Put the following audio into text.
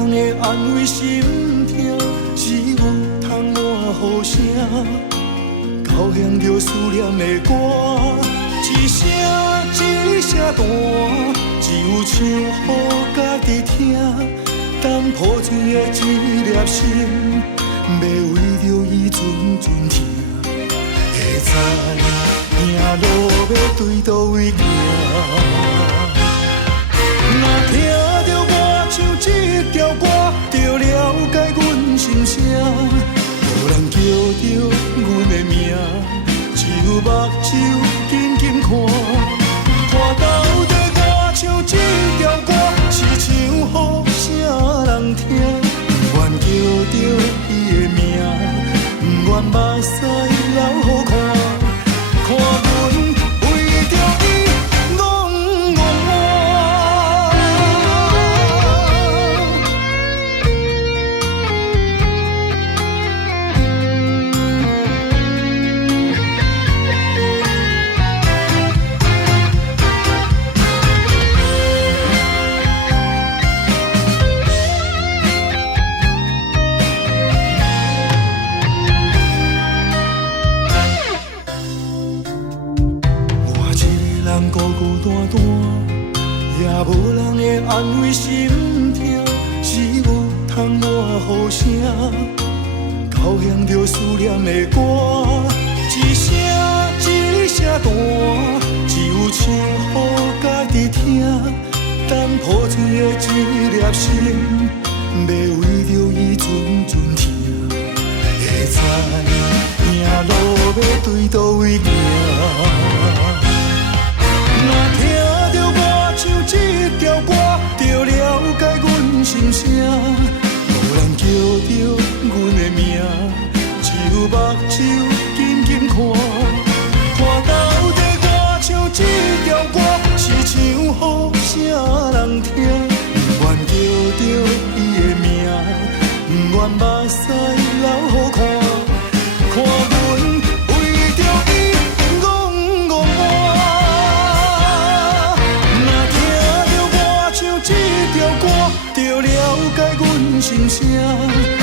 人的安慰心痛，是有通换好声？交响着思念的歌，一声一声弹，只有唱予家己听。等破碎的一粒心，要为着伊阵阵疼。会知影路要对倒位行？若听着我唱这条歌，就了解阮心声。无人叫着阮的名，只有目睭紧紧看。看到底我唱这条歌，是唱予啥人听？不愿叫着伊的名，不愿目屎流予看。看阮为着伊戆戆我。孤孤单单，也无人会安慰心痛，是有通换好声？交响着思念的歌，一声一声弹，只有唱予家己听。等破碎的一粒心，要为着伊阵阵疼。会知影路要对倒位行？若听着我唱这条歌，就了解阮心声。无人叫着阮的名，只有目睭紧紧看。看到底我唱这条歌，是唱予啥人听？不愿叫着伊的名，不愿目屎流予看。看阮为着伊戆戆我。这条歌，就了解阮心声。